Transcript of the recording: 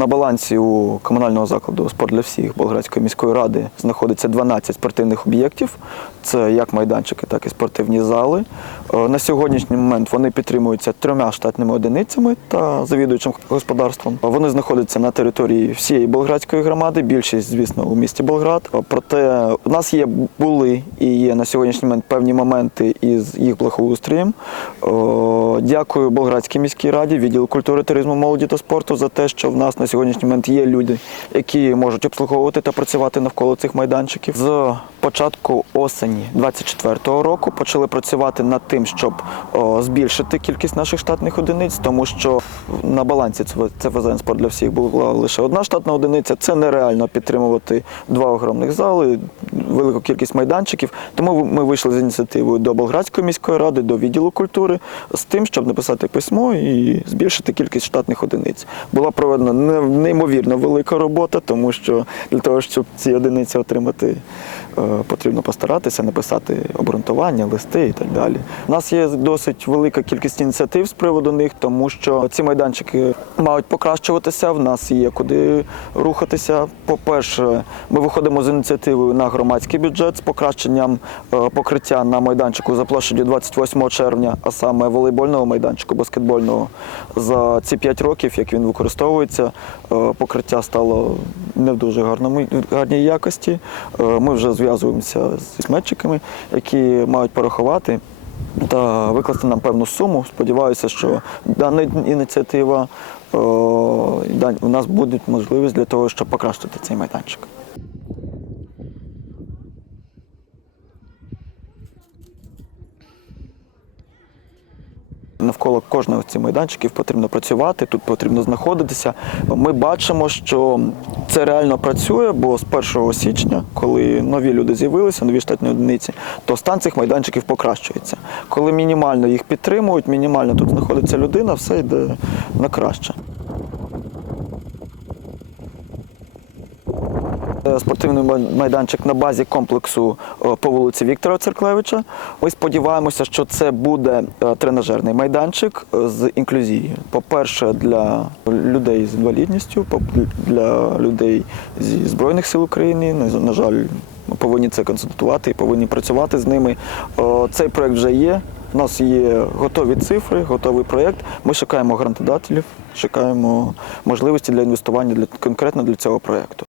На балансі у комунального закладу спорт для всіх Болградської міської ради знаходиться 12 спортивних об'єктів. Це як майданчики, так і спортивні зали. Е, На сьогоднішній момент вони підтримуються трьома штатними одиницями та завідуючим господарством. Вони знаходяться на території всієї Болградської громади. Більшість, звісно, у місті Болград. Проте у нас є були і є на сьогоднішній момент певні моменти із їх благоустроєм. Е, Дякую Болградській міській раді, відділу культури, туризму, молоді та спорту за те, що в нас на сьогоднішній момент є люди, які можуть обслуговувати та працювати навколо цих майданчиків. З початку осені 24-го року почали працювати над тим, щоб збільшити кількість наших штатних одиниць, тому що на балансі ЦФЗН спорт для всіх була лише одна штатна одиниця. Це нереально підтримувати два огромних зали, велику кількість майданчиків. Тому ми вийшли з ініціативою до Болградської міської ради, до відділу культури з тим, щоб написати письмо і збільшити кількість штатних одиниць. Була проведена неймовірно велика робота, тому що для того, щоб ці одиниці отримати, потрібно постаратися написати обґрунтування, листи і так далі. У нас є досить велика кількість ініціатив з приводу них, тому що ці майданчики мають покращуватися. В нас є куди рухатися. По-перше, ми виходимо з ініціативою на громадський бюджет з покращенням е, покриття на майданчику за площадю 28 червня, а саме волейбольного майданчику, баскетбольного. За ці 5 років, як він використовується, е, покриття стало не в дуже гарній якості. Е, Ми вже зв'язуємося з метчиками, які мають порахувати та викласти нам певну суму. Сподіваюся, що дана ініціатива о, у нас буде можливість для того, щоб покращити цей майданчик. Навколо кожного цих майданчиків потрібно працювати, тут потрібно знаходитися. Ми бачимо, що це реально працює, бо з 1 січня, коли нові люди з'явилися, нові штатні одиниці, то стан цих майданчиків покращується. Коли мінімально їх підтримують, мінімально тут знаходиться людина, все йде на краще. Спортивний майданчик на базі комплексу е, по вулиці Віктора Церклевича. Ми сподіваємося, що це буде е, тренажерний майданчик е, з інклюзією. По-перше, для людей з інвалідністю, для людей зі Збройних сил України. На на жаль, ми повинні це консультувати і повинні працювати з ними. Е, Цей проект вже є. У нас є готові цифри, готовий проєкт. Ми шукаємо грантодателів, шукаємо можливості для інвестування для конкретно для цього проєкту.